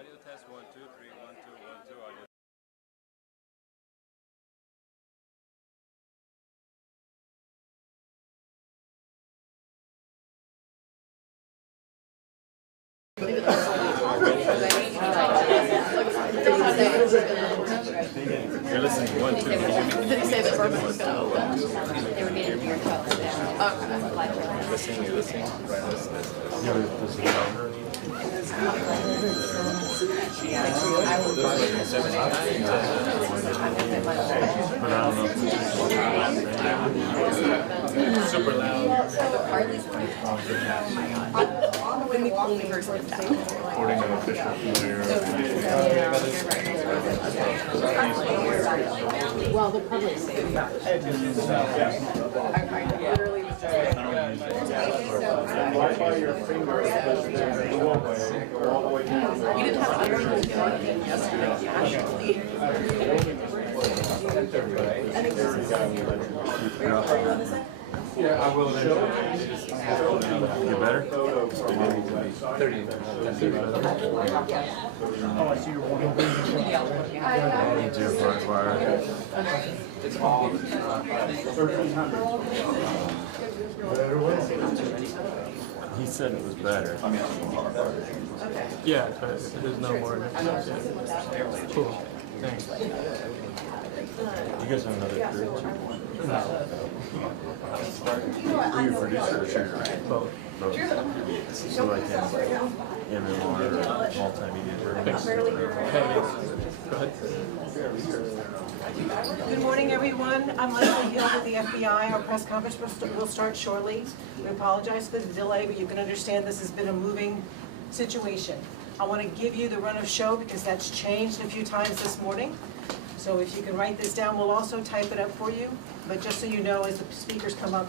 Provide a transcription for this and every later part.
Audio test 1 2 3 1 2 1 2 audio. You're listening 1 2. Did he say that Bourbon was going to open? They were getting your toes down. You're listening. Right, listen. Super loud. When the only person is down. According to official Well, they're probably safe. I literally was just we didn't have underneath yesterday, actually. I think this is yeah, I will. You better? 30. Oh, I see you're wanting to fire. It's all 1300. He said it was better. Yeah, but there's no more. Cool. Thanks. You guys have another crew? Are you a producer or shooter? Both. So like MMR or multimedia journalist? Good morning, everyone. I'm Leslie Hill with the FBI. Our press conference will start shortly. We apologize for the delay, but you can understand this has been a moving situation. I want to give you the run of show because that's changed a few times this morning. So if you can write this down, we'll also type it up for you. But just so you know, as the speakers come up,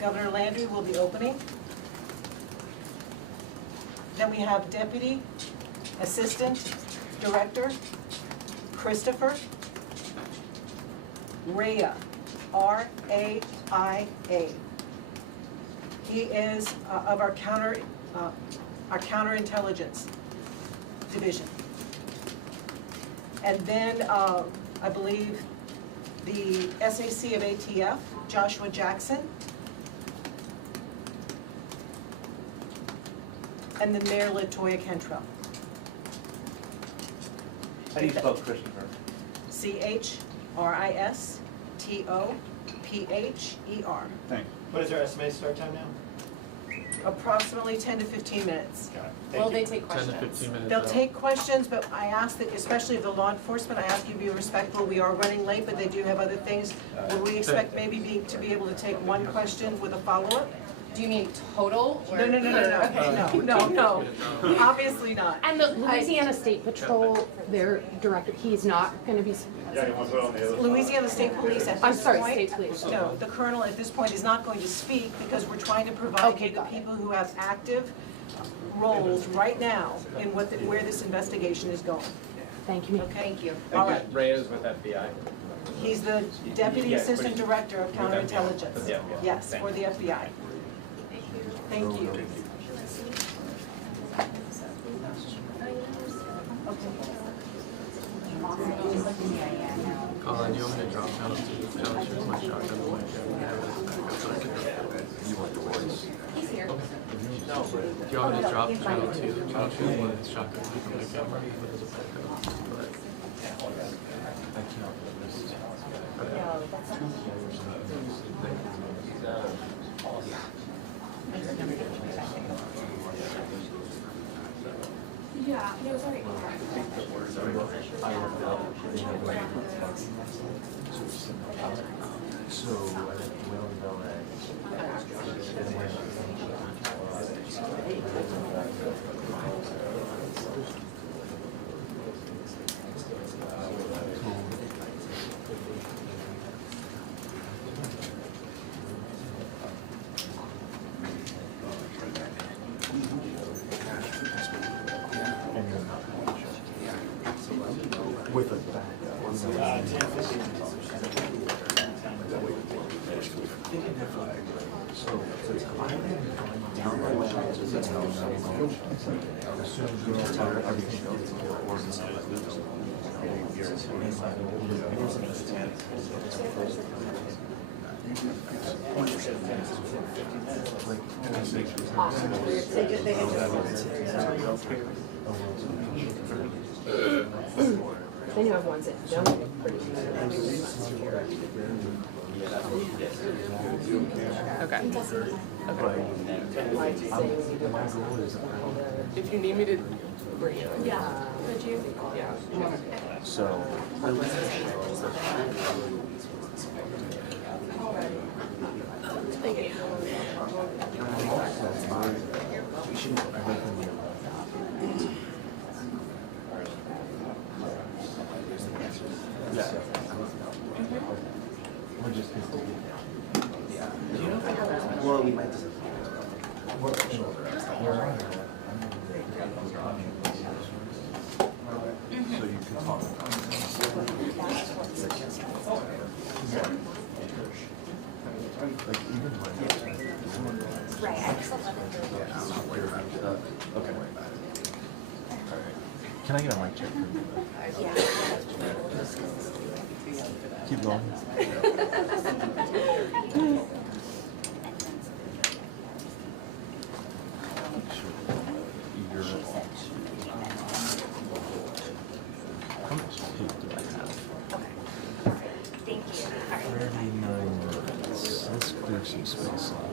Governor Landry will be opening. Then we have Deputy Assistant Director Christopher Raya, R-A-I-A. He is of our counterintelligence division. And then I believe the SAC of ATF, Joshua Jackson. And then Mayor Latoya Cantrell. How do you spell Christopher? C-H-R-I-S-T-O-P-H-E-R. Thanks. What is our estimated start time now? Approximately 10 to 15 minutes. Got it. Will Thank they you. take 10 to questions? 15 minutes. They'll take questions, but I ask that, especially of the law enforcement, I ask you to be respectful. We are running late, but they do have other things. Would we expect maybe to be able to take one question with a follow-up? Do you mean total? Or No. Okay. No. Obviously not. And the Louisiana State Patrol, their director, he's not going to be. Louisiana State Police at I'm this sorry, point. State Police. No, the colonel at this point is not going to speak because we're trying to provide Okay, you the got it. people who have active roles right now in where this investigation is going. Thank you. Okay? Thank you. All right. Reyes with FBI. He's the Deputy Yes, Assistant but he- Director of Counterintelligence. For the FBI. Yes, for the FBI. Thank you. Colin, you want me to drop channel 2? Channel 2 is my shotgun. You want the voice? He's here. Do you want me to drop channel 2? Channel 2 is one of the shotgun from my camera, but it's a backup. But I can't list. Yeah, no, sorry. So I will know that. With a backup. So it's download changes and download. As soon as you retire, everything goes to the ordinance. They know ones that don't pretty much. Okay. If you need me to bring it. Yeah, would you? Yeah. So. Thank you. Yeah. We're just well, we might just. So you can talk. Like even when Right, I just love it. I'm not worried about that. Okay. Alright. Can I get a mic check for you? Yeah. Keep going. How much tape do I have? Thank you. 39 minutes. Let's clear some space off.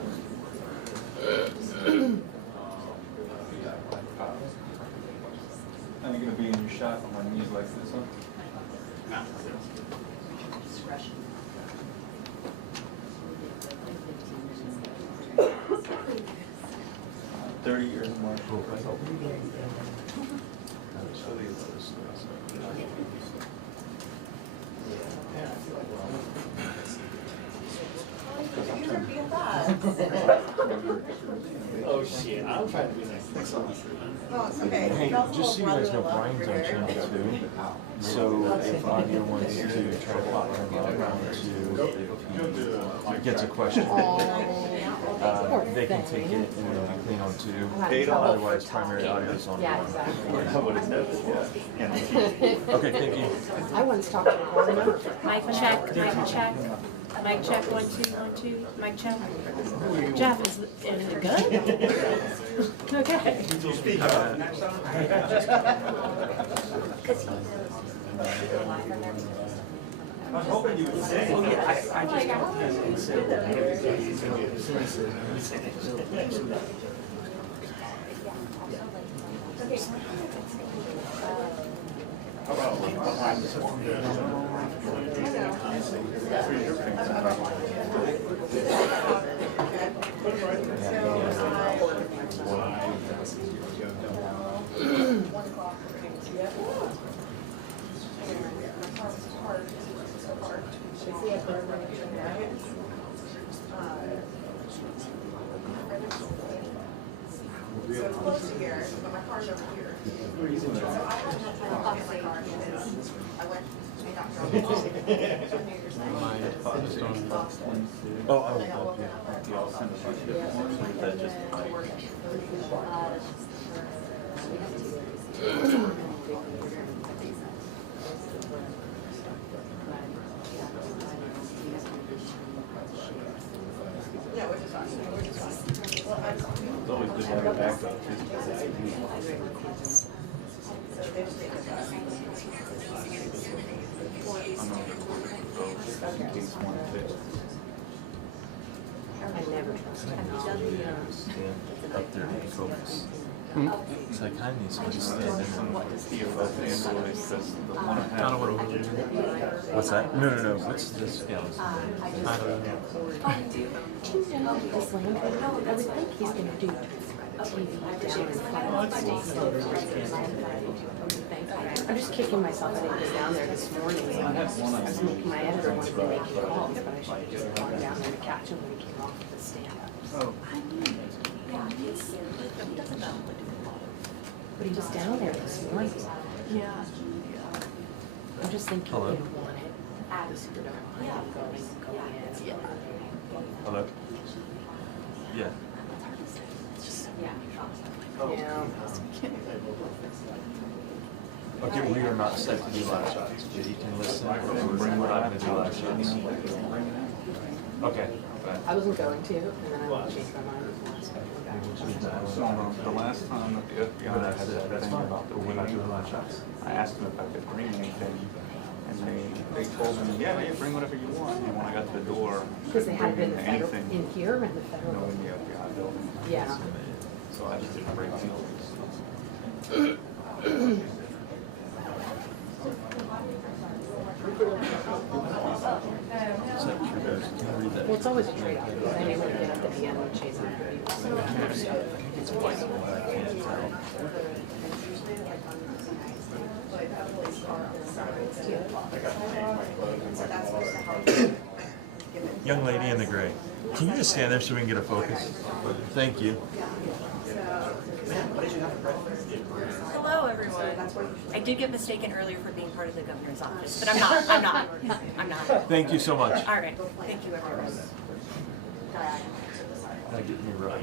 I'm gonna be in your shot on my knees like this, huh? 30 years more. Oh shit, I'm trying to be nice. Hey, just so you guys know, Brian's on channel 2. So if Anya wants to try to pop him up onto, gets a question, they can take it and then clean on 2. Otherwise, primary audio is on 1. Yeah, exactly. Okay, thank you. I once talked to a board member. Mic check, mic check. Mic check, 1, 2, 1, 2. Mic check. Jeff, is it good? Okay. Speak next time. I was hoping you would say. Oh yeah, I just It's close to here, but my car's over here. So I haven't had time to get my car because I went, I got Yeah, which is fine, which is fine. Well, I'm. It's always good to have a backup too. So they just take it back. In case one fixed. I never trust him. Stand up there with the focus. So I kind of need somebody to stand in there. I don't know what it is. What's that? No. What's the scale? I don't know. This land, I would think he's gonna do TV down in front of I'm just kicking myself. I didn't go down there this morning. I was making my editor want to make calls, but I should have just gone down there to catch him when he came off of the stand-up. But he was down there this morning. Yeah. I'm just thinking Hello? you want it. The super dark line going in. Hello? Yeah. Yeah. Okay, we are not set to do live shots, but you can listen or bring what I'm gonna do live shots. Okay. I wasn't going to, and then I changed my mind. So the last time that the FBI But I had said, that that's thing fine, about the but we're weed, not doing live shots. I asked them if I could bring anything, and they told me, yeah, bring whatever you want. And when I got to the door, Because they had been bring the federal, anything, in here and the no, federal. in the FBI building. Yeah. So I just didn't bring anything. Is that true, guys? Can you read that? Well, it's always a trade-off, because then you want to get at the end and chase after you. It's white, I can't tell. Young lady in the gray. Can you just stand there so we can get a focus? Thank you. Hello, everyone. I did get mistaken earlier for being part of the governor's office, but I'm not. I'm not. I'm not. Thank you so much. All right. Thank you, everyone. That get me right.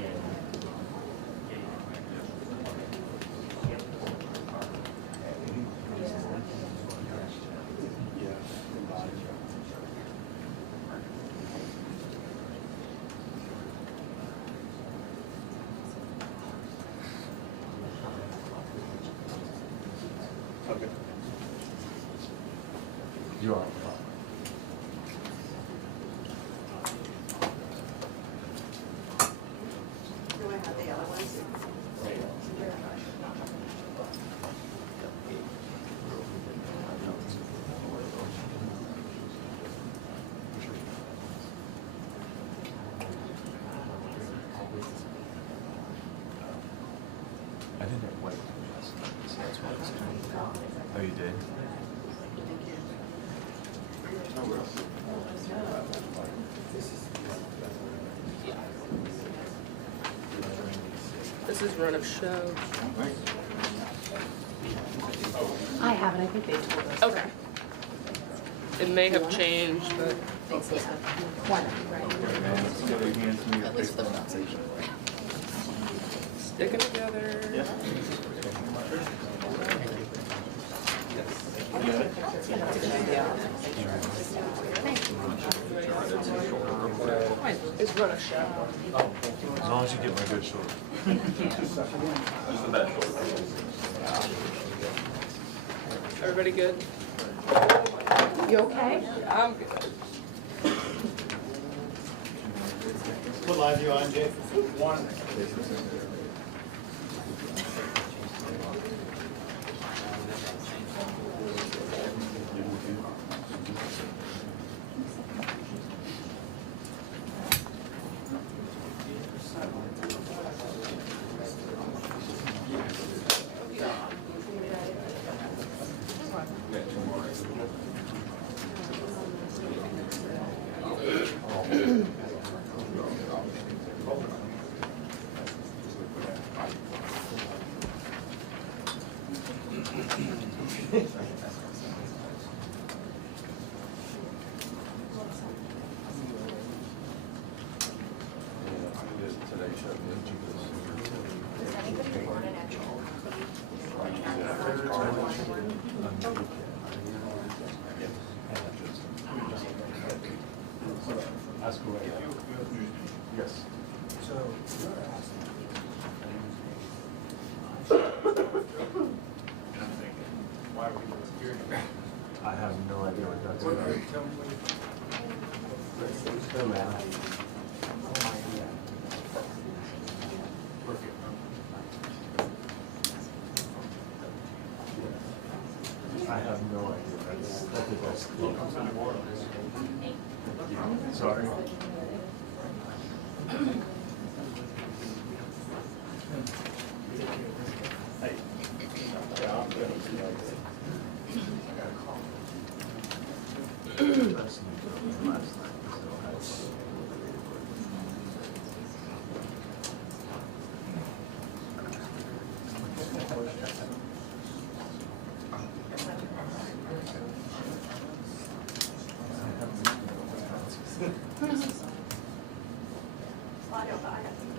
Okay. You are. Do I have the other ones? I didn't have white last night, so that's why I was doing it. Oh, you did? This is run of show. I haven't, I think they told us. Okay. It may have changed, but Yeah. Why not, right? At least the pronunciation. stick them together. Yeah. It's run of show. As long as you get my good short. Just the bad shoulder. Everybody good? You okay? I'm good. What live you on, Jay? One. Does anybody want an extra? Ask away. Yes. I have no idea what that's about. Oh, man. I have no idea. That's the best. Sorry. Well, I don't know. I have to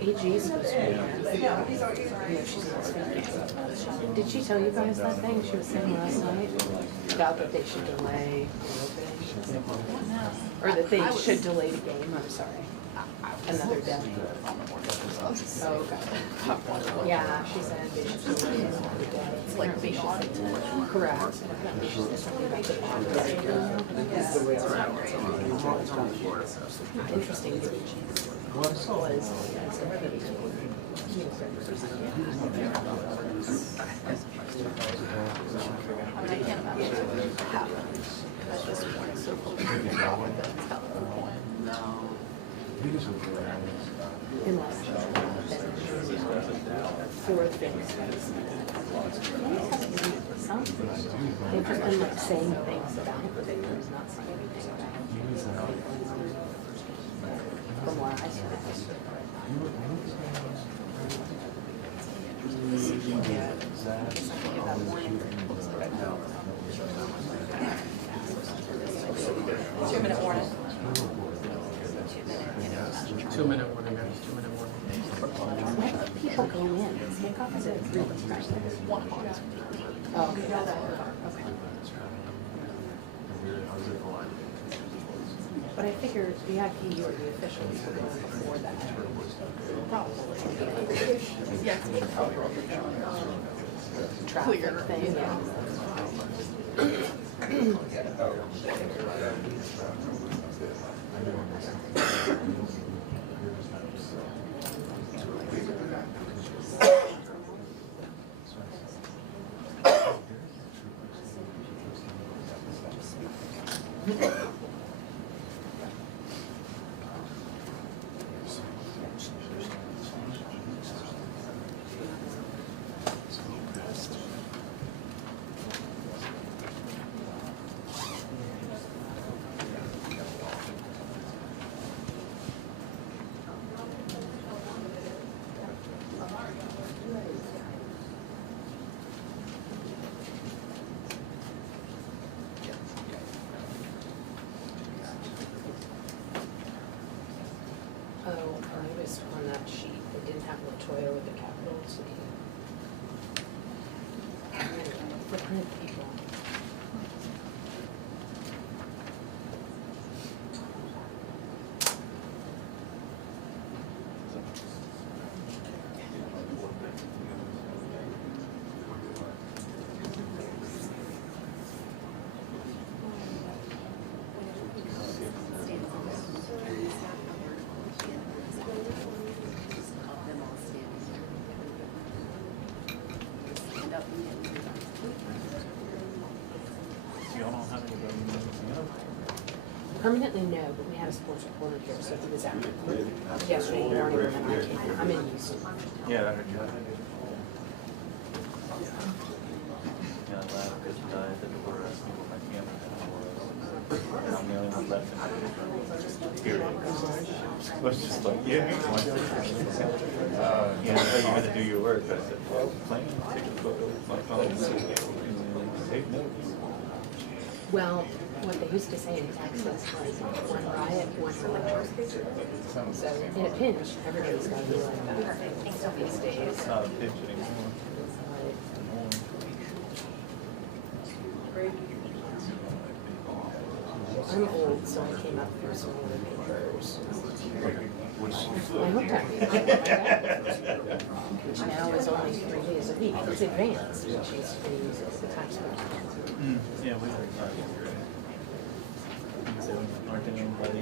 AG is supposed to be here. No, she's not speaking. Did she tell you guys that thing she was saying last night? About that they should delay the opening? Or that they should delay the game, I'm sorry. Another day. Oh, okay. Yeah, she said they should delay it another day. It's like being audited. Correct. She said something about the interesting. Fourth things. They've just been like saying things about it, but there's not saying anything about it. From what I said. 2-minute warning. 2-minute warning, guys. 2-minute warning. When do people go in? Kickoff is at 3. Oh, okay. Okay. But I figured the IP or the officials were going before that. Probably. Traffic thing, yeah. Oh, I noticed on that sheet, they didn't have Latoya with the capital C. Different people. Permanently, no, but we had a sports reporter here, so he was out yesterday morning when I came. I'm in Houston. Yeah, I heard you. Yeah, I laughed because I at the door asking what my camera was. I'm the only one left in the period. I was just like, yeah, yeah, how you gonna do your work? I said, well, plan, take a photo with my phone, and take notes. Well, what they used to say in Texas was one riot, one electricity. So in a pinch, everybody's got to be like that these days. It's not a pitch anymore. I'm old, so I came up for some of the papers. I looked at it, which now is only 3 days a week. It's advanced, which is the taxpayer. Yeah, we heard that. Aren't they owned by the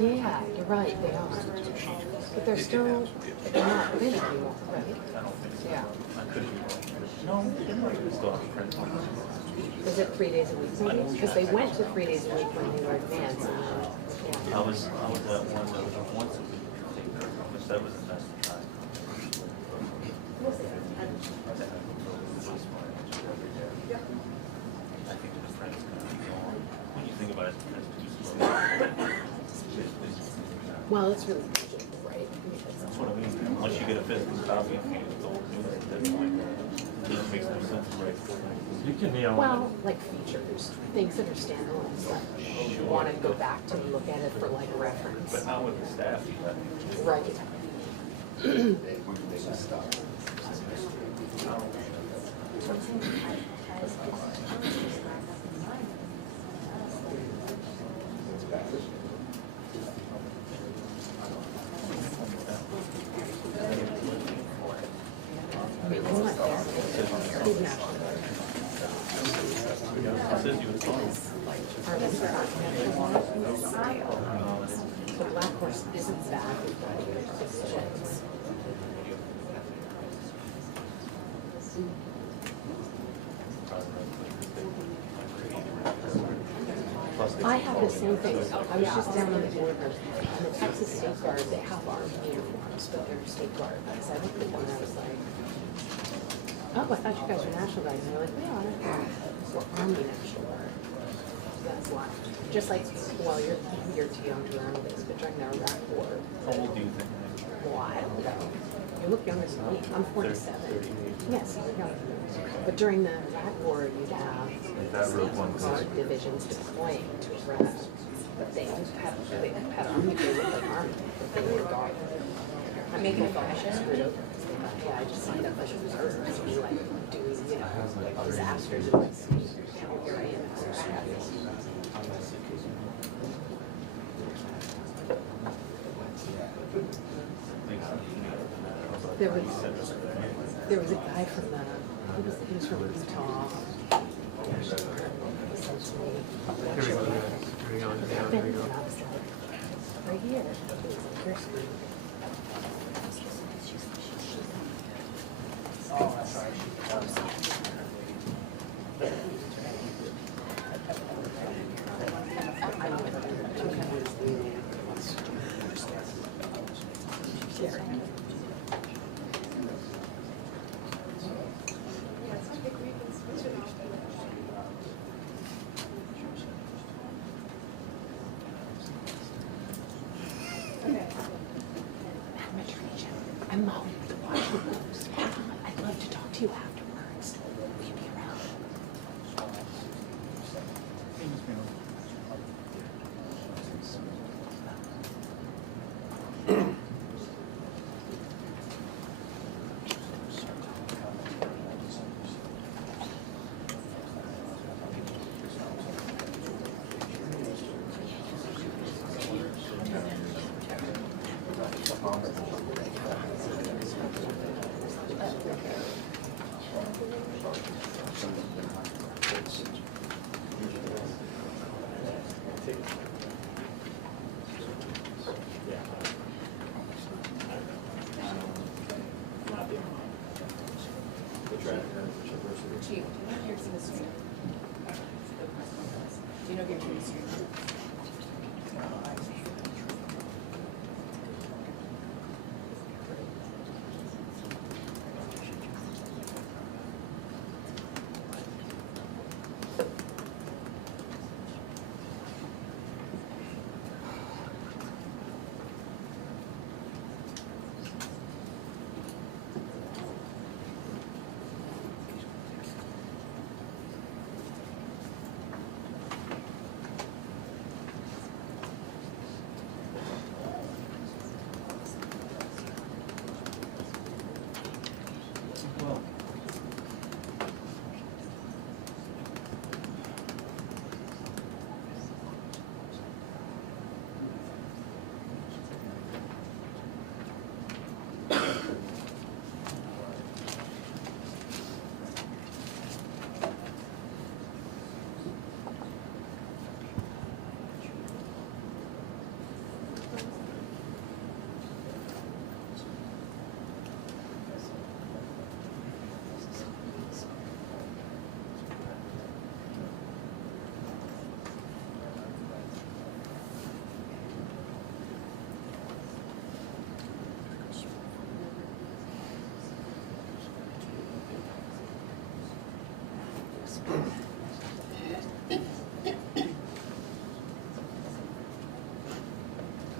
Yeah, you're right, they are. But they're still, they're not big anymore, right? I don't think so. Yeah. I could be wrong. No, they still have friends. Is it 3 days a week maybe? Because they went to 3 days a week when they were advanced. And I was at one that was once a week, which that was the best time. I think the friends kind of gone. When you think about it, it's too slow. well, it's really digital, right? Because what I mean. Unless you get a physical copy, you can't just go do it at that point. It just makes no sense, right? You can, you know. Well, like features, things that are standalone, that you want to go back to and look at it for like reference. But not with the staff, you have. Right. Wait, he's not there. He's not. It says you was on. The black horse isn't bad. It's just. I have the same thing. I was just down on the border. In the Texas State Guard, they have army uniforms, but they're state guard. So I looked at them and I was like, oh, I thought you guys were National Guard. And they're like, we are. We're Army National Guard. So that's why. Just like, well, you're too young to remember this, but during the Iraq War. How old do you think? Well, I don't know. You look younger than me. I'm 47. Yes, you're younger than me. But during the Iraq War, you'd have guard divisions deploying to Iraq. But they had army, they looked like army, but they were guard. I made my fashion screwed over. Yeah, I just signed up as a reserve to be like doing, you know, disasters and like, here I am in Iraq. There was a guy from he was from Utah. Essentially, Here we go, guys. Here we go. Yeah, here we go. right here. Here's I'm Molly with the Washington Post. I'd love to talk to you afterwards. Will you be around?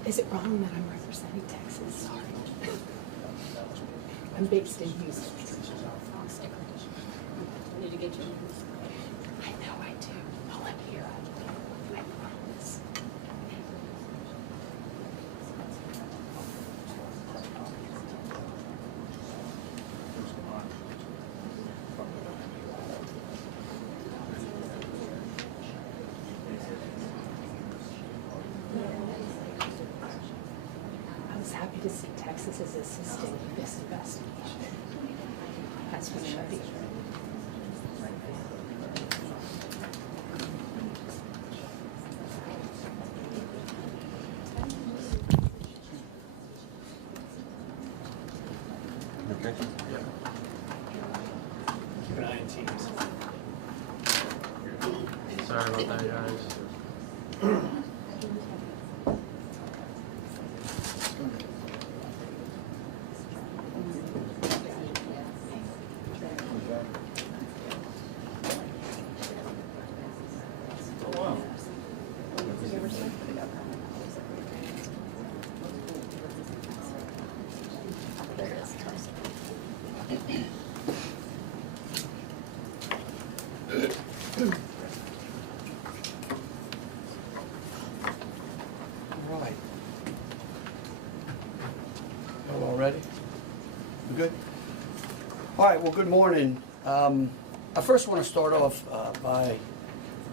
Is it wrong that I'm representing Texas? Sorry. I'm based in Houston. I need to get you. I know I do. I'll let you hear it. I promise. I was happy to see Texas is assisting this investigation. That's what should be. Okay. Keep an eye on Teams. Sorry about that, guys. Oh, wow. All right. Y'all all ready? We good? All right, well, good morning. I first want to start off by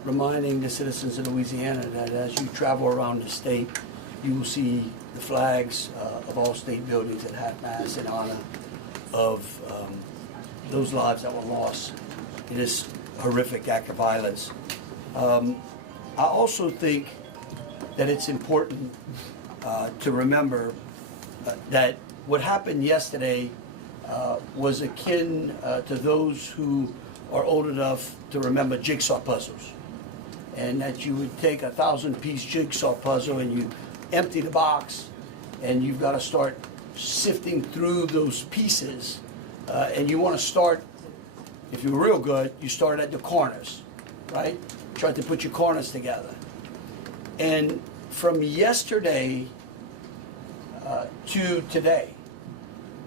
reminding the citizens of Louisiana that as you travel around the state, you will see the flags of all state buildings at half-mast in honor of those lives that were lost in this horrific act of violence. I also think that it's important to remember that what happened yesterday was akin to those who are old enough to remember jigsaw puzzles. And that you would take a 1,000-piece jigsaw puzzle and you empty the box and you've got to start sifting through those pieces. And you want to start, if you're real good, you start at the corners, right? Try to put your corners together. And from yesterday to today,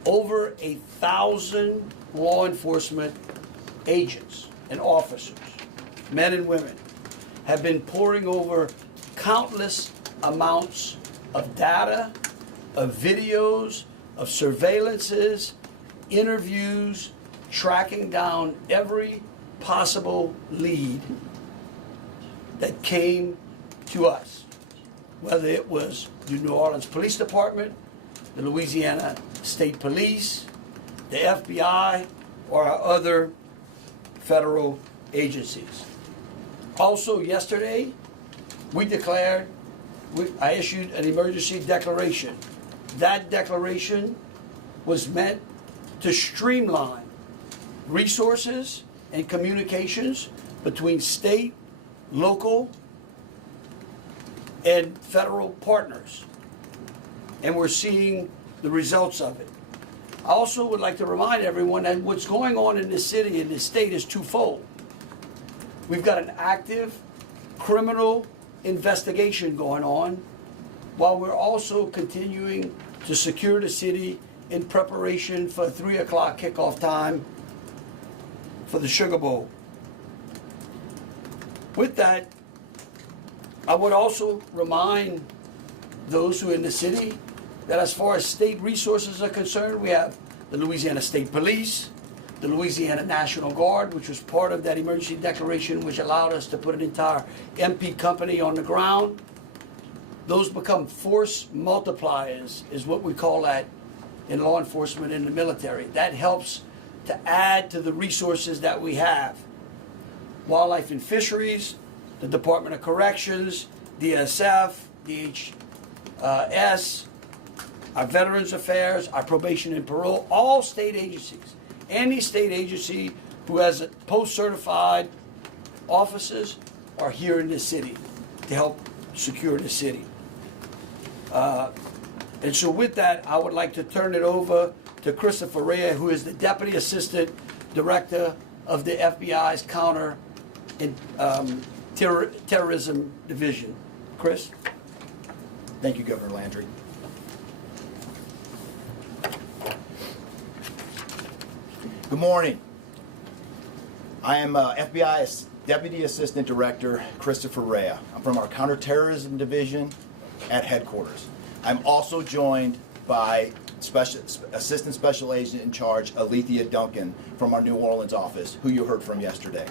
over 1,000 law enforcement agents and officers, men and women, have been poring over countless amounts of data, of videos, of surveillances, interviews, tracking down every possible lead that came to us, whether it was the New Orleans Police Department, the Louisiana State Police, the FBI, or our other federal agencies. Also yesterday, I issued an emergency declaration. That declaration was meant to streamline resources and communications between state, local, and federal partners. And we're seeing the results of it. I also would like to remind everyone that what's going on in this city and this state is twofold. We've got an active criminal investigation going on, while we're also continuing to secure the city in preparation for 3 o'clock kickoff time for the Sugar Bowl. With that, I would also remind those who are in the city that as far as state resources are concerned, we have the Louisiana State Police, the Louisiana National Guard, which was part of that emergency declaration, which allowed us to put an entire MP company on the ground. Those become force multipliers, is what we call that in law enforcement and the military. That helps to add to the resources that we have. Wildlife and Fisheries, the Department of Corrections, DSF, DHS, our Veterans Affairs, our Probation and Parole, all state agencies. Any state agency who has post-certified officers are here in this city to help secure the city. And so with that, I would like to turn it over to Christopher Rea, who is the Deputy Assistant Director of the FBI's Counter and Terrorism Division. Chris? Thank you, Governor Landry. Good morning. I am FBI Deputy Assistant Director Christopher Rea. I'm from our Counterterrorism Division at headquarters. I'm also joined by Assistant Special Agent in Charge Alethea Duncan from our New Orleans office, who you heard from yesterday.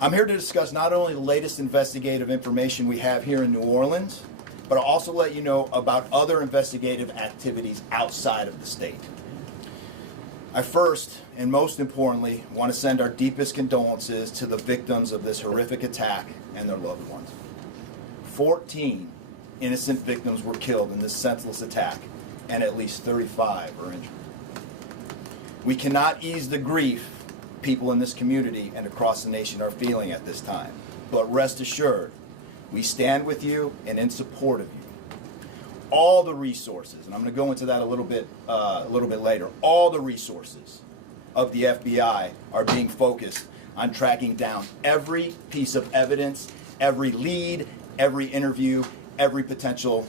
I'm here to discuss not only the latest investigative information we have here in New Orleans, but I'll also let you know about other investigative activities outside of the state. I first, and most importantly, want to send our deepest condolences to the victims of this horrific attack and their loved ones. 14 innocent victims were killed in this senseless attack, and at least 35 are injured. We cannot ease the grief people in this community and across the nation are feeling at this time, but rest assured, we stand with you and in support of you. All the resources, and I'm going to go into that a little bit later, all the resources of the FBI are being focused on tracking down every piece of evidence, every lead, every interview, every potential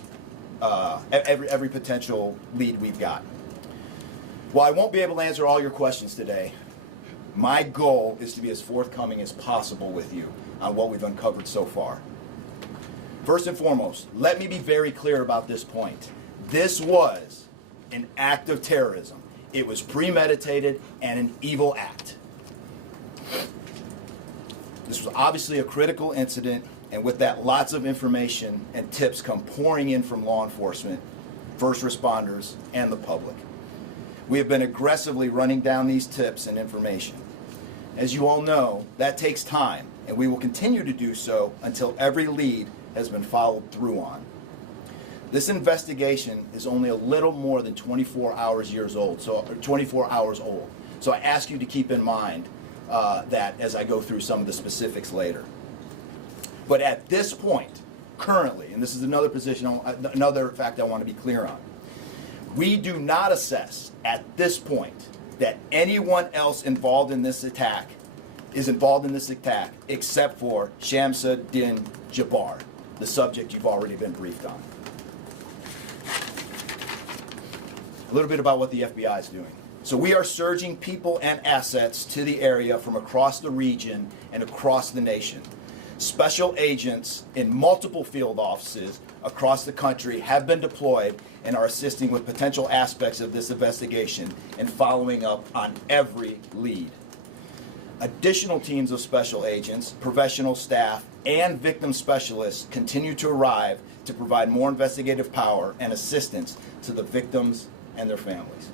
lead we've got. While I won't be able to answer all your questions today, my goal is to be as forthcoming as possible with you on what we've uncovered so far. First and foremost, let me be very clear about this point. This was an act of terrorism. It was premeditated and an evil act. This was obviously a critical incident, and with that, lots of information and tips come pouring in from law enforcement, first responders, and the public. We have been aggressively running down these tips and information. As you all know, that takes time, and we will continue to do so until every lead has been followed through on. This investigation is only a little more than 24 hours old. So I ask you to keep in mind that as I go through some of the specifics later. But at this point, currently, and this is another fact I want to be clear on, we do not assess at this point that anyone else involved in this attack except for Shamsa Din Jabbar, the subject you've already been briefed on. A little bit about what the FBI is doing. So we are surging people and assets to the area from across the region and across the nation. Special agents in multiple field offices across the country have been deployed and are assisting with potential aspects of this investigation and following up on every lead. Additional teams of special agents, professional staff, and victim specialists continue to arrive to provide more investigative power and assistance to the victims and their families.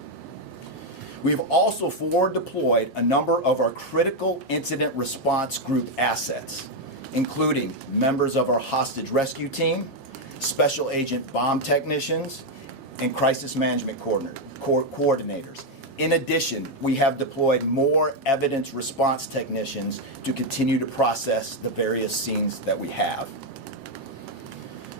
We have also forward deployed a number of our critical incident response group assets, including members of our hostage rescue team, special agent bomb technicians, and crisis management coordinators. In addition, we have deployed more evidence response technicians to continue to process the various scenes that we have.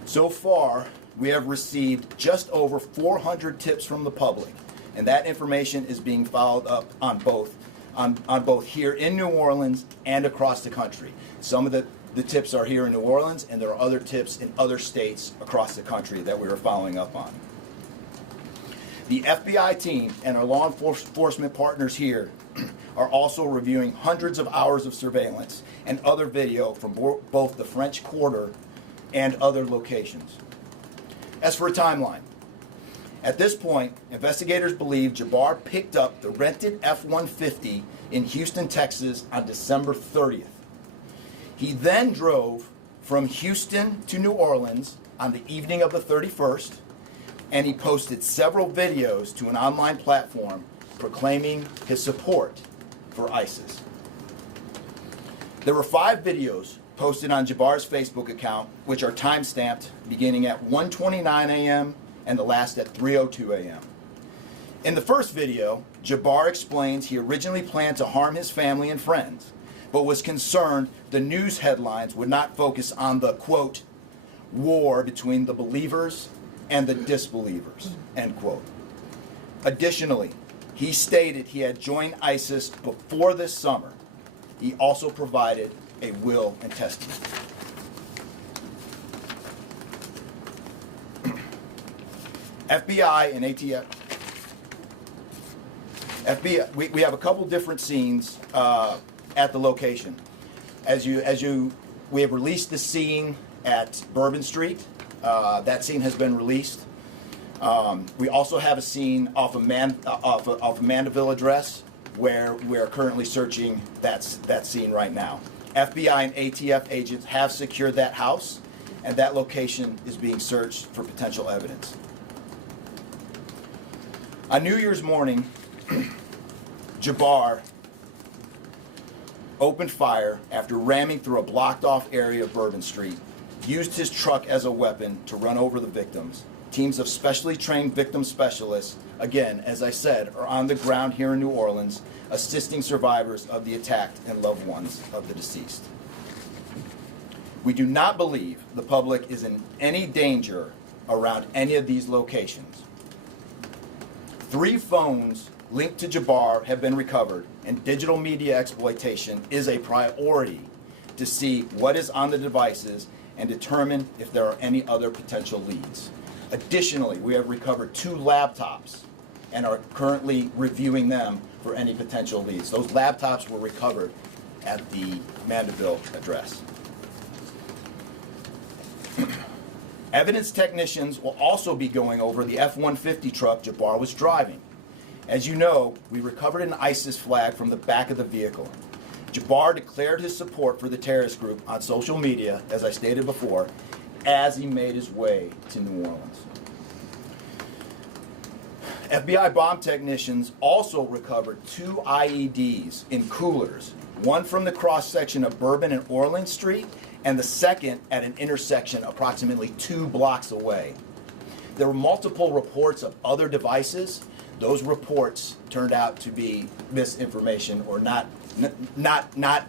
So far, we have received just over 400 tips from the public, and that information is being followed up on both here in New Orleans and across the country. Some of the tips are here in New Orleans, and there are other tips in other states across the country that we are following up on. The FBI team and our law enforcement partners here are also reviewing hundreds of hours of surveillance and other video from both the French Quarter and other locations. As for a timeline, at this point, investigators believe Jabbar picked up the rented F-150 in Houston, Texas on December 30th. He then drove from Houston to New Orleans on the evening of the 31st, and he posted several videos to an online platform proclaiming his support for ISIS. There were 5 videos posted on Jabbar's Facebook account, which are time-stamped beginning at 1:29 a.m. and the last at 3:02 a.m. In the first video, Jabbar explains he originally planned to harm his family and friends, but was concerned the news headlines would not focus on the, quote, war between the believers and the disbelievers, end quote. Additionally, he stated he had joined ISIS before this summer. He also provided a will and testament. FBI and FBI, we have a couple different scenes at the location. We have released the scene at Bourbon Street. That scene has been released. We also have a scene off of Mandeville Address, where we are currently searching that scene right now. FBI and ATF agents have secured that house, and that location is being searched for potential evidence. On New Year's morning, Jabbar opened fire after ramming through a blocked-off area of Bourbon Street, used his truck as a weapon to run over the victims. Teams of specially trained victim specialists, again, as I said, are on the ground here in New Orleans, assisting survivors of the attack and loved ones of the deceased. We do not believe the public is in any danger around any of these locations. 3 phones linked to Jabbar have been recovered, and digital media exploitation is a priority to see what is on the devices and determine if there are any other potential leads. Additionally, we have recovered 2 laptops and are currently reviewing them for any potential leads. Those laptops were recovered at the Mandeville address. Evidence technicians will also be going over the F-150 truck Jabbar was driving. As you know, we recovered an ISIS flag from the back of the vehicle. Jabbar declared his support for the terrorist group on social media, as I stated before, as he made his way to New Orleans. FBI bomb technicians also recovered 2 IEDs in coolers, one from the cross-section of Bourbon and Orleans Street, and the second at an intersection approximately 2 blocks away. There were multiple reports of other devices. Those reports turned out to be misinformation or not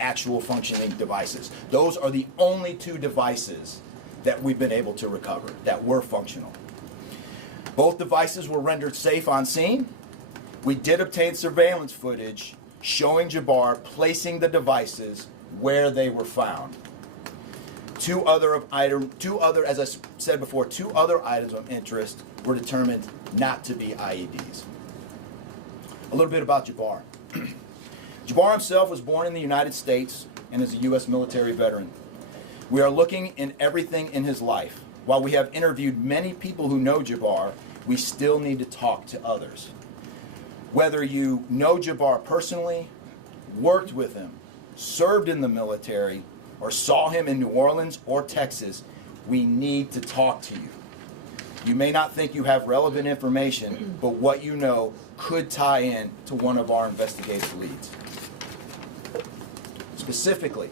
actual functioning devices. Those are the only 2 devices that we've been able to recover that were functional. Both devices were rendered safe on scene. We did obtain surveillance footage showing Jabbar placing the devices where they were found. 2 other, as I said before, 2 other items of interest were determined not to be IEDs. A little bit about Jabbar. Jabbar himself was born in the United States and is a U.S. military veteran. We are looking in everything in his life. While we have interviewed many people who know Jabbar, we still need to talk to others. Whether you know Jabbar personally, worked with him, served in the military, or saw him in New Orleans or Texas, we need to talk to you. You may not think you have relevant information, but what you know could tie in to one of our investigative leads. Specifically,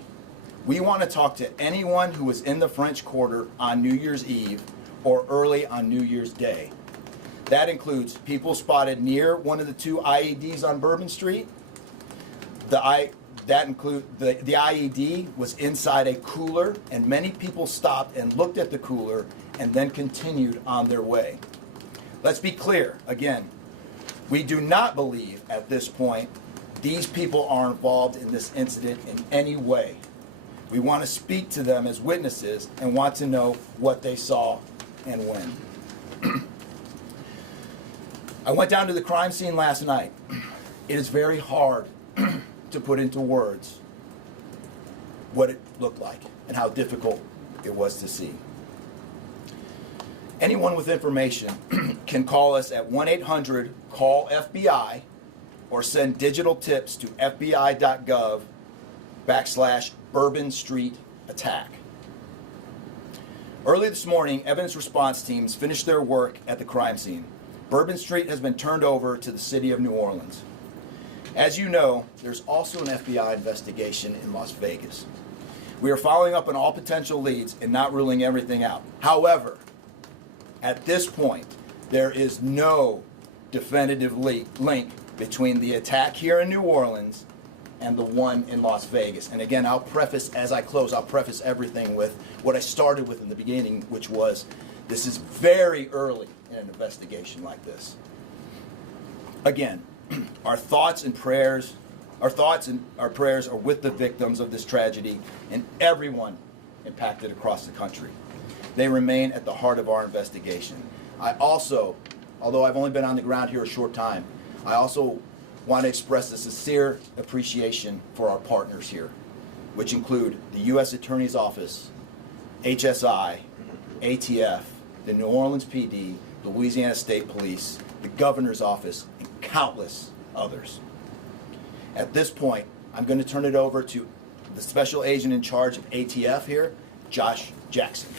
we want to talk to anyone who was in the French Quarter on New Year's Eve or early on New Year's Day. That includes people spotted near one of the 2 IEDs on Bourbon Street. The IED was inside a cooler, and many people stopped and looked at the cooler and then continued on their way. Let's be clear, again, we do not believe at this point these people are involved in this incident in any way. We want to speak to them as witnesses and want to know what they saw and when. I went down to the crime scene last night. It is very hard to put into words what it looked like and how difficult it was to see. Anyone with information can call us at 1-800-CALL-FBI or send digital tips to fbi.gov/Bourbon Street attack. Early this morning, evidence response teams finished their work at the crime scene. Bourbon Street has been turned over to the city of New Orleans. As you know, there's also an FBI investigation in Las Vegas. We are following up on all potential leads and not ruling everything out. However, at this point, there is no definitive link between the attack here in New Orleans and the one in Las Vegas. And again, I'll preface everything with what I started with in the beginning, which was this is very early in an investigation like this. Again, our thoughts and prayers are with the victims of this tragedy and everyone impacted across the country. They remain at the heart of our investigation. I also, although I've only been on the ground here a short time, I also want to express a sincere appreciation for our partners here, which include the U.S. Attorney's Office, HSI, ATF, the New Orleans PD, the Louisiana State Police, the Governor's Office, and countless others. At this point, I'm going to turn it over to the Special Agent in charge of ATF here, Josh Jackson.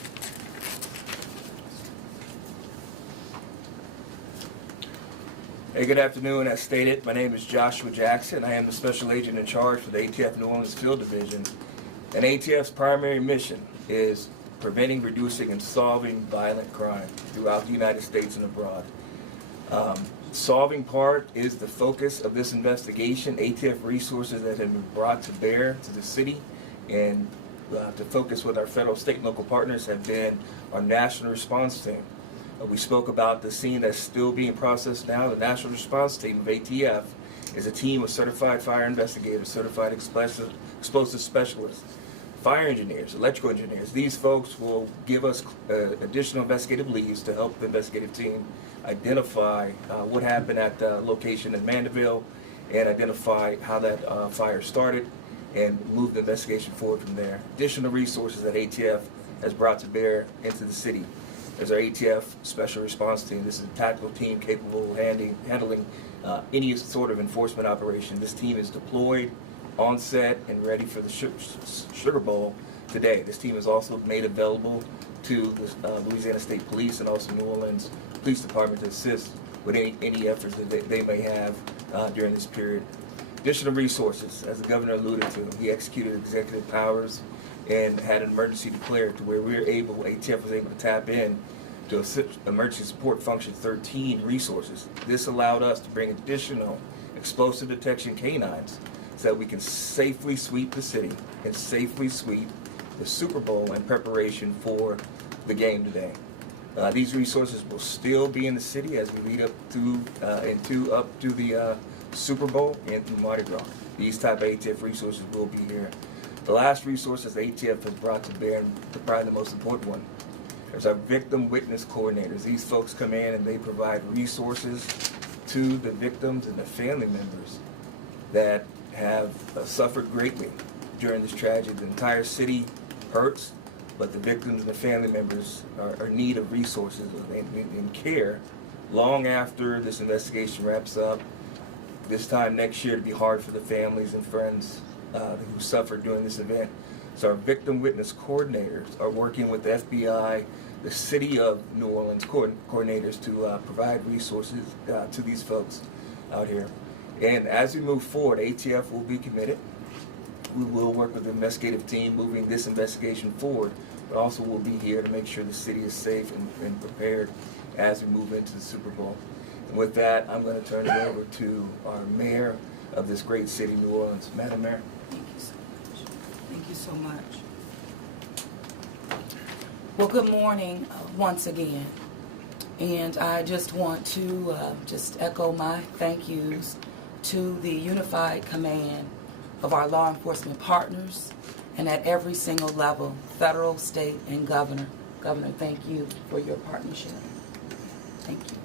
Hey, good afternoon. As stated, my name is Joshua Jackson. I am the Special Agent in charge for the ATF New Orleans Field Division. And ATF's primary mission is preventing, reducing, and solving violent crime throughout the United States and abroad. Solving part is the focus of this investigation. ATF resources that have been brought to bear to the city and to focus with our federal, state, and local partners have been our national response team. We spoke about the scene that's still being processed now. The national response team of ATF is a team of certified fire investigators, certified explosive specialists, fire engineers, electrical engineers. These folks will give us additional investigative leads to help the investigative team identify what happened at the location in Mandeville and identify how that fire started and move the investigation forward from there. Additional resources that ATF has brought to bear into the city. There's our ATF Special Response Team. This is a tactical team capable of handling any sort of enforcement operation. This team is deployed, on set, and ready for the Sugar Bowl today. This team is also made available to the Louisiana State Police and also New Orleans Police Department to assist with any efforts that they may have during this period. Additional resources, as the governor alluded to, he executed executive powers and had an emergency declared to where ATF was able to tap in to Emergency Support Function 13 resources. This allowed us to bring additional explosive detection canines so that we can safely sweep the city and safely sweep the Super Bowl in preparation for the game today. These resources will still be in the city as we lead up to the Super Bowl and Mardi Gras. These type of ATF resources will be here. The last resources the ATF has brought to bear, and probably the most important one, is our victim witness coordinators. These folks come in and they provide resources to the victims and the family members that have suffered greatly during this tragedy. The entire city hurts, but the victims and the family members are in need of resources and care long after this investigation wraps up. This time next year, it'll be hard for the families and friends who suffered during this event. So our victim witness coordinators are working with the FBI, the City of New Orleans coordinators to provide resources to these folks out here. And as we move forward, ATF will be committed. We will work with the investigative team moving this investigation forward, but also we'll be here to make sure the city is safe and prepared as we move into the Super Bowl. And with that, I'm going to turn it over to our mayor of this great city, New Orleans. Madam Mayor. Thank you so much. Well, good morning once again. And I just want to just echo my thank yous to the unified command of our law enforcement partners and at every single level, federal, state, and governor. Governor, thank you for your partnership. Thank you.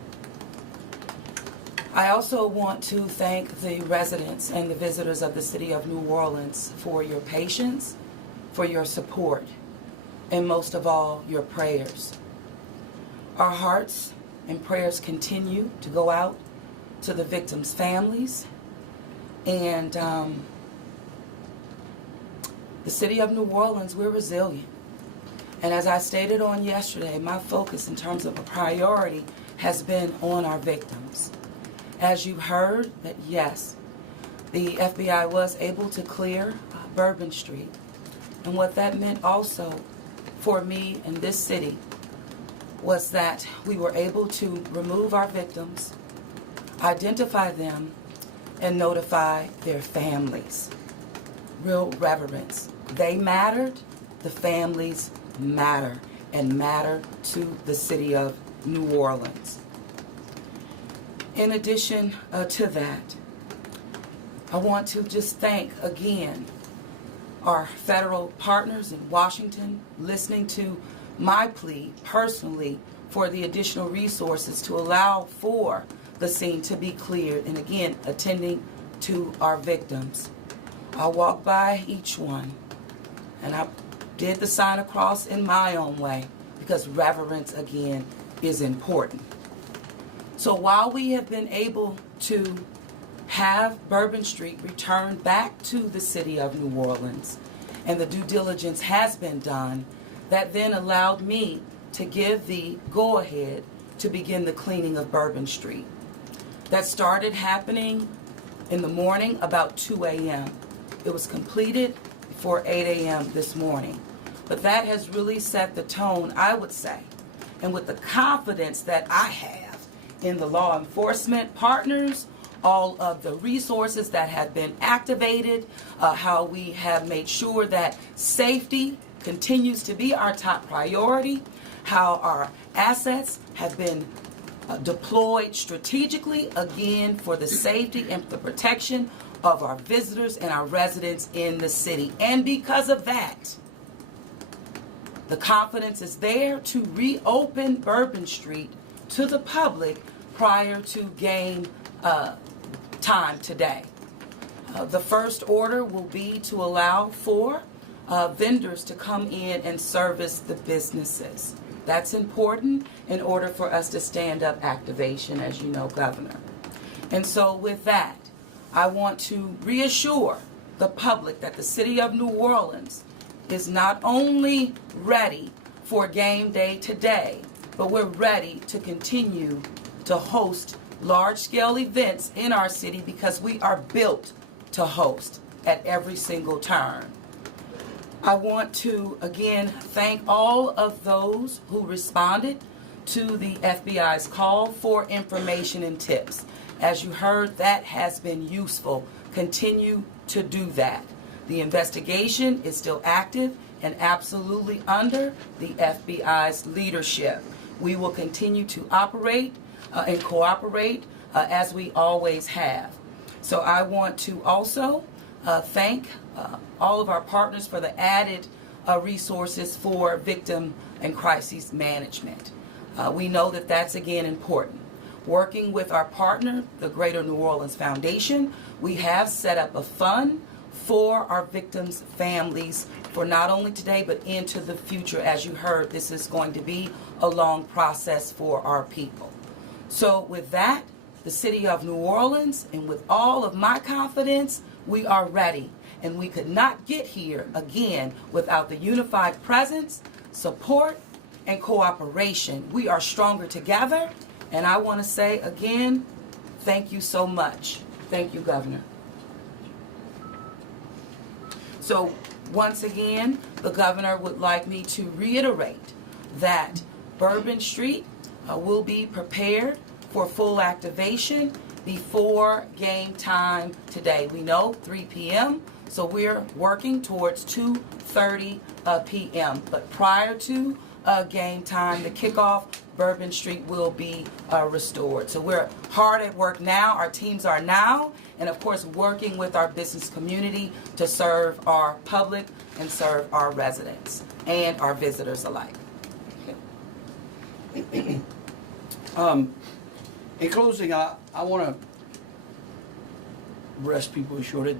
I also want to thank the residents and the visitors of the city of New Orleans for your patience, for your support, and most of all, your prayers. Our hearts and prayers continue to go out to the victims' families, and the city of New Orleans, we're resilient. And as I stated on yesterday, my focus in terms of a priority has been on our victims. As you heard, that yes, the FBI was able to clear Bourbon Street. And what that meant also for me in this city was that we were able to remove our victims, identify them, and notify their families. Real reverence. They mattered, the families matter, and matter to the city of New Orleans. In addition to that, I want to just thank again our federal partners in Washington listening to my plea personally for the additional resources to allow for the scene to be cleared, and again, attending to our victims. I walked by each one, and I did the sign across in my own way, because reverence, again, is important. So while we have been able to have Bourbon Street returned back to the city of New Orleans, and the due diligence has been done, that then allowed me to give the go-ahead to begin the cleaning of Bourbon Street. That started happening in the morning about 2 a.m. It was completed before 8 a.m. this morning. But that has really set the tone, I would say, and with the confidence that I have in the law enforcement partners, all of the resources that have been activated, how we have made sure that safety continues to be our top priority, how our assets have been deployed strategically, again, for the safety and the protection of our visitors and our residents in the city. And because of that, the confidence is there to reopen Bourbon Street to the public prior to game time today. The first order will be to allow for vendors to come in and service the businesses. That's important in order for us to stand up activation, as you know, Governor. And so with that, I want to reassure the public that the city of New Orleans is not only ready for game day today, but we're ready to continue to host large-scale events in our city because we are built to host at every single turn. I want to, again, thank all of those who responded to the FBI's call for information and tips. As you heard, that has been useful. Continue to do that. The investigation is still active and absolutely under the FBI's leadership. We will continue to operate and cooperate as we always have. So I want to also thank all of our partners for the added resources for victim and crisis management. We know that that's, again, important. Working with our partner, the Greater New Orleans Foundation, we have set up a fund for our victims' families for not only today but into the future. As you heard, this is going to be a long process for our people. So with that, the city of New Orleans, and with all of my confidence, we are ready. And we could not get here, again, without the unified presence, support, and cooperation. We are stronger together. And I want to say, again, thank you so much. Thank you, Governor. So once again, the Governor would like me to reiterate that Bourbon Street will be prepared for full activation before game time today. We know 3 p.m., so we're working towards 2:30 p.m. But prior to game time, the kickoff, Bourbon Street will be restored. So we're hard at work now. Our teams are now, and of course, working with our business community to serve our public and serve our residents and our visitors alike. In closing, I want to rest people assured that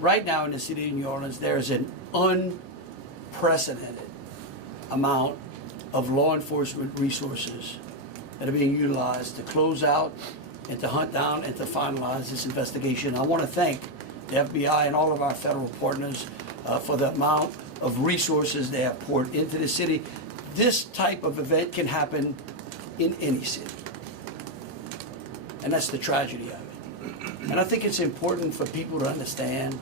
right now in the city of New Orleans, there's an unprecedented amount of law enforcement resources that are being utilized to close out and to hunt down and to finalize this investigation. I want to thank the FBI and all of our federal partners for the amount of resources they have poured into the city. This type of event can happen in any city. And that's the tragedy of it. And I think it's important for people to understand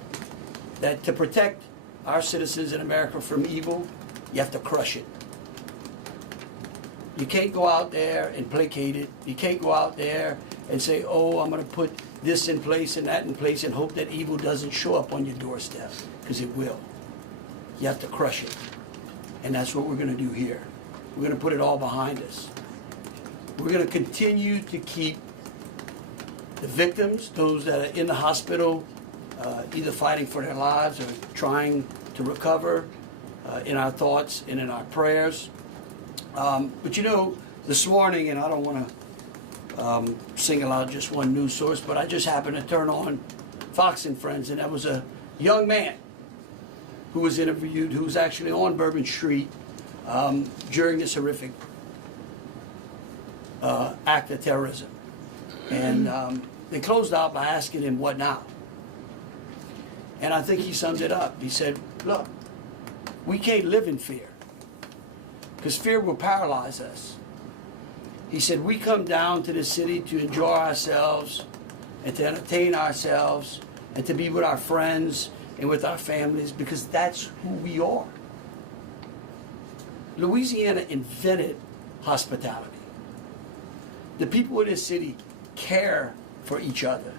that to protect our citizens in America from evil, you have to crush it. You can't go out there and placate it. You can't go out there and say, oh, I'm going to put this in place and that in place and hope that evil doesn't show up on your doorstep, because it will. You have to crush it. And that's what we're going to do here. We're going to put it all behind us. We're going to continue to keep the victims, those that are in the hospital, either fighting for their lives or trying to recover, in our thoughts and in our prayers. But you know, this morning, and I don't want single out just one news source, but I just happened to turn on Fox and Friends, and that was a young man who was interviewed, who was actually on Bourbon Street during this horrific act of terrorism. And they closed out by asking him, what now? And I think he summed it up. He said, look, we can't live in fear, because fear will paralyze us. He said, we come down to the city to enjoy ourselves and to entertain ourselves and to be with our friends and with our families, because that's who we are. Louisiana invented hospitality. The people in this city care for each other.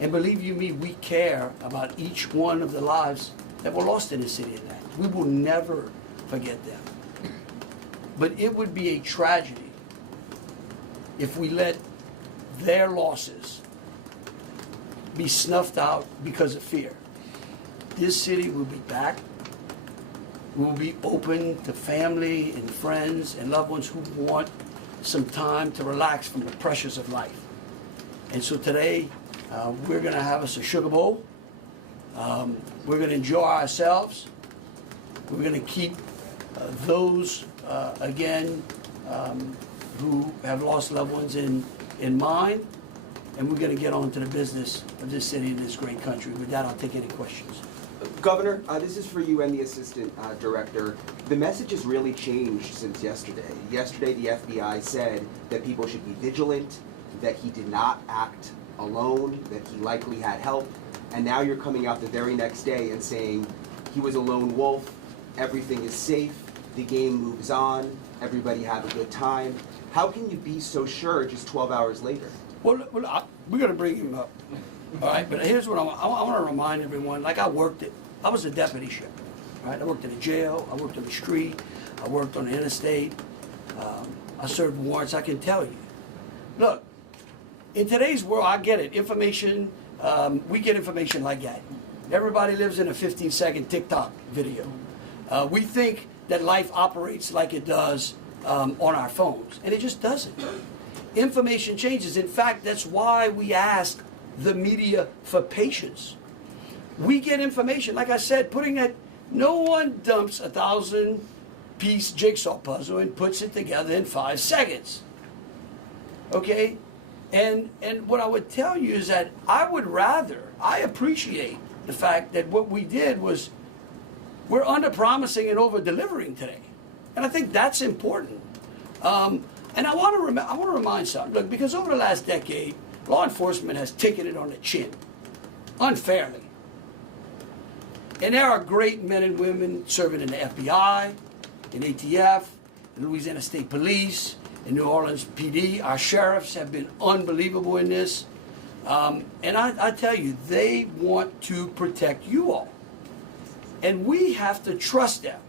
And believe you me, we care about each one of the lives that were lost in this city tonight. We will never forget them. But it would be a tragedy if we let their losses be snuffed out because of fear. This city will be back. We will be open to family and friends and loved ones who want some time to relax from the pressures of life. And so today, we're going to have us a sugar bowl. We're going to enjoy ourselves. We're going to keep those, again, who have lost loved ones in mind. And we're going to get on to the business of this city and this great country. With that, I'll take any questions. Governor, this is for you and the Assistant Director. The message has really changed since yesterday. Yesterday, the FBI said that people should be vigilant, that he did not act alone, that he likely had help, and now you're coming out the very next day and saying he was a lone wolf, everything is safe, the game moves on, everybody have a good time. How can you be so sure just 12 hours later? Well, we're going to bring him up. All right, but here's what I want to remind everyone. Like I was a deputy sheriff. Right, I worked in a jail. I worked on the street. I worked on the interstate. I served warrants. I can tell you. Look, in today's world, I get it. Information, we get information like that. Everybody lives in a 15-second TikTok video. We think that life operates like it does on our phones, and it just doesn't. Information changes. In fact, that's why we ask the media for patience. We get information, like I said, no one dumps a 1,000-piece jigsaw puzzle and puts it together in 5 seconds. Okay? And what I would tell you is that I appreciate the fact that what we did was we're under-promising and over-delivering today. And I think that's important. And I want to remind something. Look, because over the last decade, law enforcement has taken it on the chin, unfairly. And there are great men and women serving in the FBI, in ATF, in Louisiana State Police, in New Orleans PD. Our sheriffs have been unbelievable in this. And I tell you, they want to protect you all. And we have to trust them.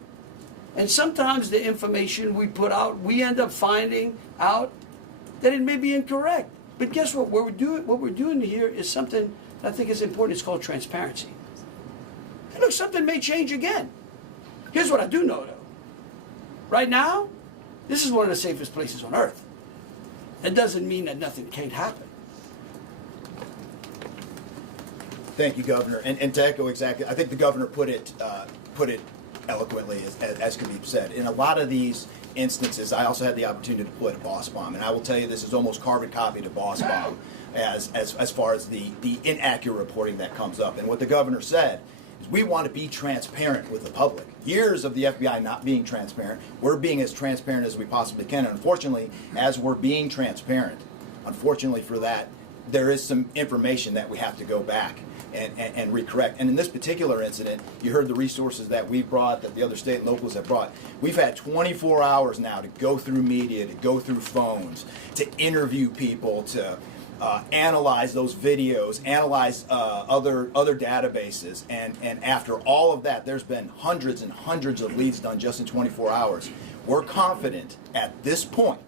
And sometimes the information we put out, we end up finding out that it may be incorrect. But guess what? What we're doing here is something that I think is important. It's called transparency. And look, something may change again. Here's what I do know, though. Right now, this is one of the safest places on earth. That doesn't mean that nothing can't happen. Thank you, Governor. And to echo exactly, I think the Governor put it eloquently, as can be said. In a lot of these instances, I also had the opportunity to put a boss bomb, and I will tell you this is almost carbon copy to boss bomb as far as the inaccurate reporting that comes up. And what the Governor said is we want to be transparent with the public. Years of the FBI not being transparent, we're being as transparent as we possibly can. And unfortunately, as we're being transparent, unfortunately for that, there is some information that we have to go back and recorrect. And in this particular incident, you heard the resources that we've brought, that the other state and locals have brought. We've had 24 hours now to go through media, to go through phones, to interview people, to analyze those videos, analyze other databases. And after all of that, there's been hundreds and hundreds of leads done just in 24 hours. We're confident at this point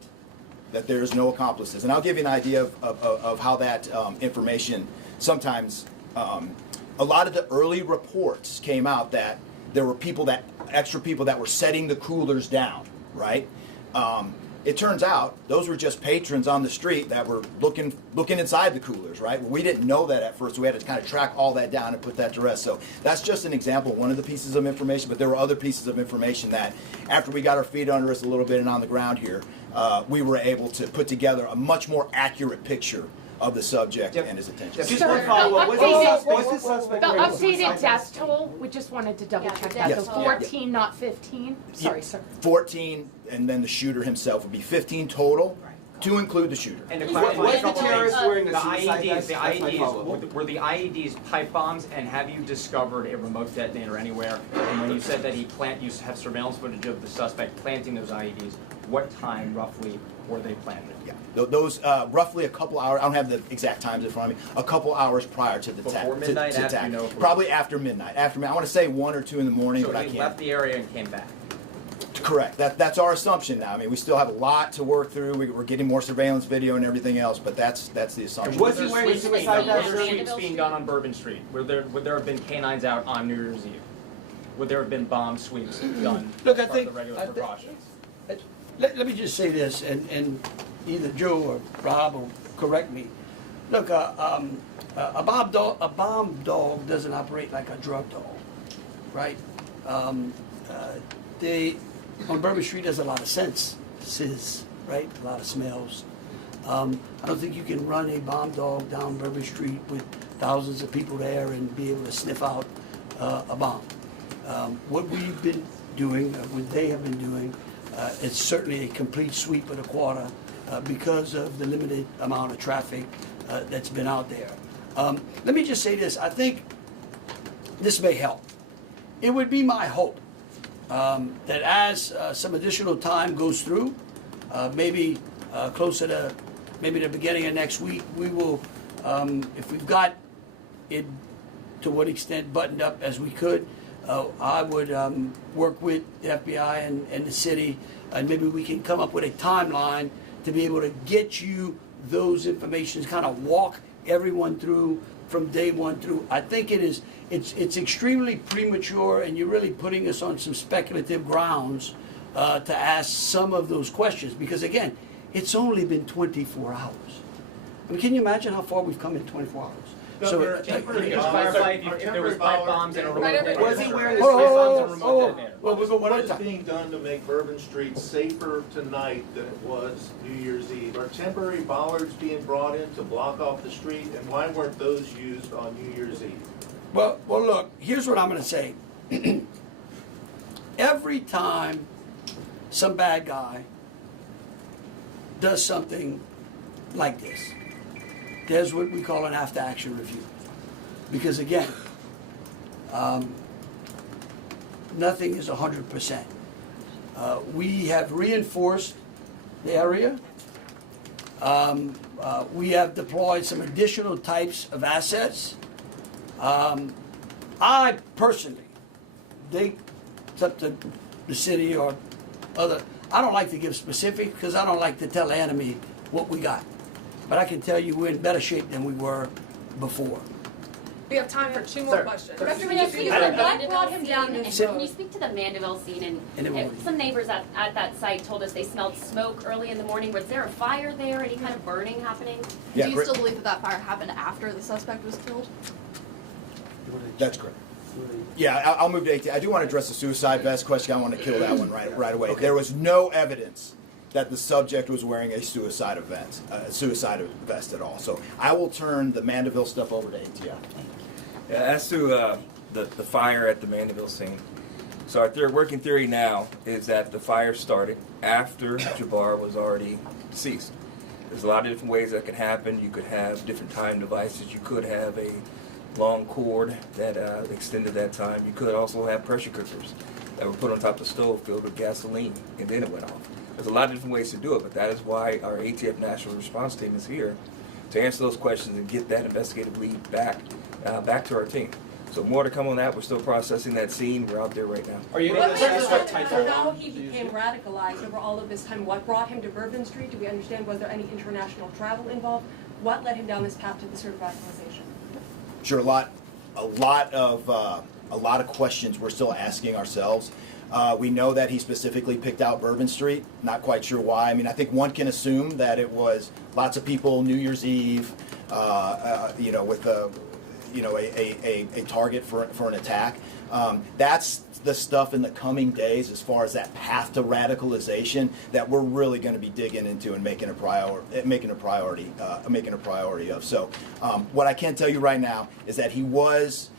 that there's no accomplices. And I'll give you an idea of how that information sometimes, a lot of the early reports came out that there were extra people that were setting the coolers down, right? it turns out those were just patrons on the street that were looking inside the coolers, right? We didn't know that at first, so we had to kind of track all that down and put that to rest. So that's just an example, one of the pieces of information, but there were other pieces of information that after we got our feet under us a little bit and on the ground here, we were able to put together a much more accurate picture of the subject and his intentions. Just one follow-up. What's the suspect The wearing? updated death toll, we just wanted to double check that, Yes. so 14, not 15? Sorry, sir. 14, and then the shooter himself would be 15 total, to include the shooter. And was the terrorist wearing a suicide vest? The That's my follow-up. IEDs, were the IEDs pipe bombs, and have you discovered a remote detonator anywhere? And when you said that you have surveillance footage of the suspect planting those IEDs, what time roughly were they planted? Yeah, those roughly a couple hours. I don't have the exact times in front of me. A couple hours prior to the Before midnight, to after, attack. you know, Probably after midnight. After midnight. I want to say 1 or 2 in the morning, So but I he can't. left the area and came back. Correct. That's our assumption now. I mean, we still have a lot to work through. We're getting more surveillance video and everything else, but that's the assumption. Was he wearing a suicide vest? Were there sweeps being done on Bourbon Street? Would there have been canines out on New Year's Eve? Would there have been bomb sweeps done? Look, I as part of think- the regular I think- precautions. Let me just say this, and either Joe or Rob will correct me. Look, a bomb dog doesn't operate like a drug dog, right? On Bourbon Street, there's a lot of senses, right? A lot of smells. I don't think you can run a bomb dog down Bourbon Street with thousands of people there and be able to sniff out a bomb. What we've been doing, what they have been doing, it's certainly a complete sweep of the quarter because of the limited amount of traffic that's been out there. Let me just say this. I think this may help. It would be my hope that as some additional time goes through, maybe closer to maybe the beginning of next week, we will, if we've got it to what extent buttoned up as we could, I would work with the FBI and the city, and maybe we can come up with a timeline to be able to get you those information, kind of walk everyone through from day one through. I think it's extremely premature, and you're really putting us on some speculative grounds to ask some of those questions, because again, it's only been 24 hours. I mean, can you imagine how far we've come in 24 hours? Can you just clarify if there was pipe bombs and a remote detonator? Was he wearing a Pipe suicide bombs vest? and a remote detonator? Well, we'll go one at What a is time. being done to make Bourbon Street safer tonight than it was New Year's Eve? Are temporary bollards being brought in to block off the street, and why weren't those used on New Year's Eve? Well, look, here's what I'm going to say. Every time some bad guy does something like this, there's what we call an after-action review. Because again, nothing is 100%. We have reinforced the area. We have deployed some additional types of assets. I personally think it's up to the city or other. I don't like to give specifics because I don't like to tell the enemy what we got. But I can tell you we're in better shape than we were before. We have time for 2 more questions. Can you speak to the Mandeville scene? And then And we'll- some neighbors at that site told us they smelled smoke early in the morning. Was there a fire there? Any kind of burning happening? Yeah, Do you great. still believe that fire happened after the suspect was killed? That's correct. Yeah, I'll move to 18. I do want to address the suicide vest question. I want to kill that one right away. Okay. There was no evidence that the subject was wearing a suicide vest at all. So I will turn the Mandeville stuff over to ATF. Yeah, as to the fire at the Mandeville scene, so our working theory now is that the fire started after Jabbar was already deceased. There's a lot of different ways that can happen. You could have different time devices. You could have a long cord that extended that time. You could also have pressure cookers that were put on top of the stove filled with gasoline, and then it went off. There's a lot of different ways to do it, but that is why our ATF National Response Team is here to answer those questions and get that investigative lead back to our team. So more to come on that. We're still processing that scene. We're out there right now. Are you What able to made say us what how he became radicalized over all of this time? What brought him to Bourbon Street? Do we understand? Was there any international travel involved? What led him down this path to the sort of radicalization? Sure, a lot of questions we're still asking ourselves. We know that he specifically picked out Bourbon Street. Not quite sure why. I mean, I think one can assume that it was lots of people New Year's Eve, with a target for an attack. That's the stuff in the coming days, as far as that path to radicalization, that we're really going to be digging into and making a priority of. So, what I can tell you right now is that he was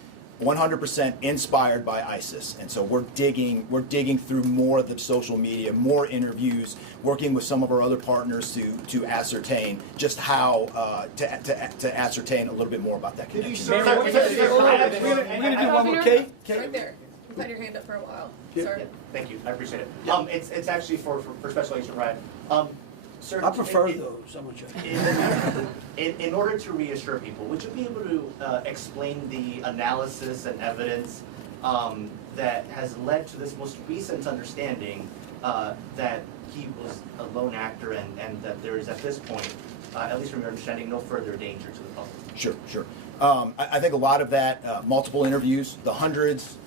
100% inspired by ISIS, and so we're digging through more of the social media, more interviews, working with some of our other partners to ascertain just how to ascertain a little bit more about that connection. We're gonna do one more. Kate? Right there. You've had your hand up for a while. Yeah. Sorry. Thank you, I appreciate it. It's actually for Special Agent Ryan. Sir, I prefer those, I'm sure. in order to reassure people, would you be able to explain the analysis and evidence that has led to this most recent understanding that he was a lone actor and that there is at this point, at least from your understanding, no further danger to the public? Sure. I think a lot of that, multiple interviews, the hundreds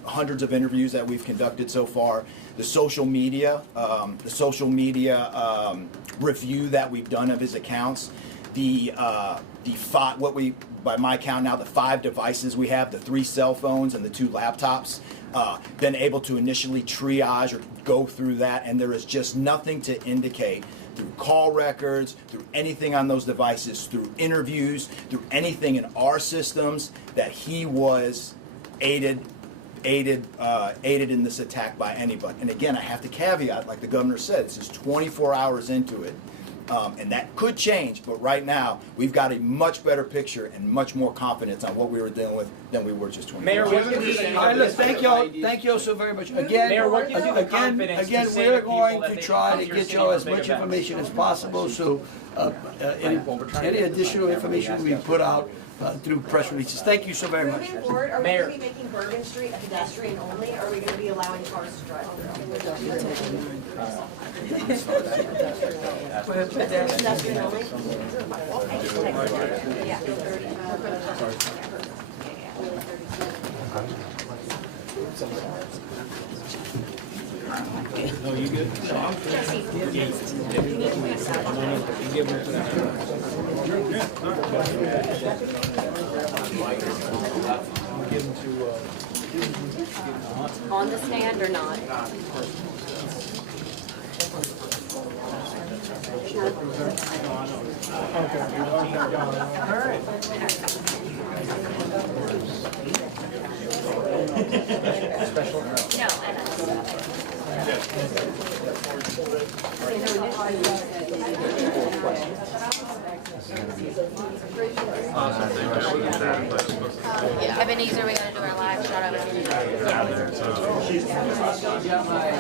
of interviews that we've conducted so far, the social media review that we've done of his accounts, by my count now, the 5 devices we have, the 3 cell phones and the 2 laptops, been able to initially triage or go through that, and there is just nothing to indicate through call records, through anything on those devices, through interviews, through anything in our systems, that he was aided in this attack by anybody. And again, I have to caveat, like the governor said, this is 24 hours into it. And that could change, but right now we've got a much better picture and much more confidence on what we were dealing with than we were just 20 Mayor, years All right, look, thank y'all so very much. Again, Mayor, what gives you the confidence to again, say we're to people going that to they try come to to your get city y'all for as big much events? information as possible, so any additional information we put out through press releases. Thank you so very much. Moving forward, are we Mayor. going to be making Bourbon Street a pedestrian only, or are we going to be allowing cars to drive through? Pedestrian only? Yeah. No, you good? On the stand or not? No, Ebenezer, we gotta do our live shot of it.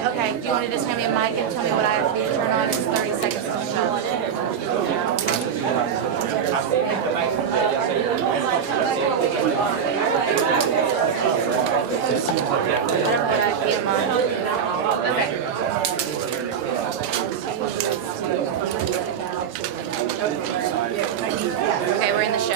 Okay, do you want to just hand me a mic and tell me what I have to do to turn on? It's 30 seconds to the show. I don't know what I have to be on. Okay. Okay, we're in the show.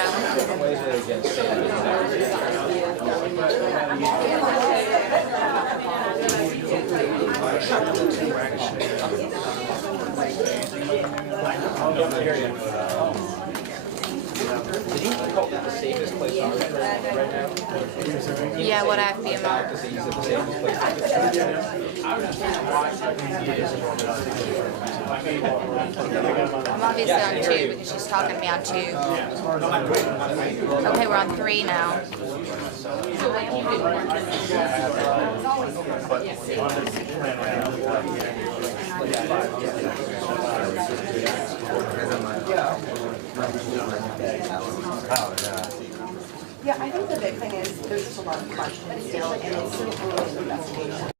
Yeah, what I have to be on. I'm obviously on 2 because she's talking to me on 2. Okay, we're on 3 now. Yeah, I think the big thing is there's just a lot of questions still, and it's still early in the investigation.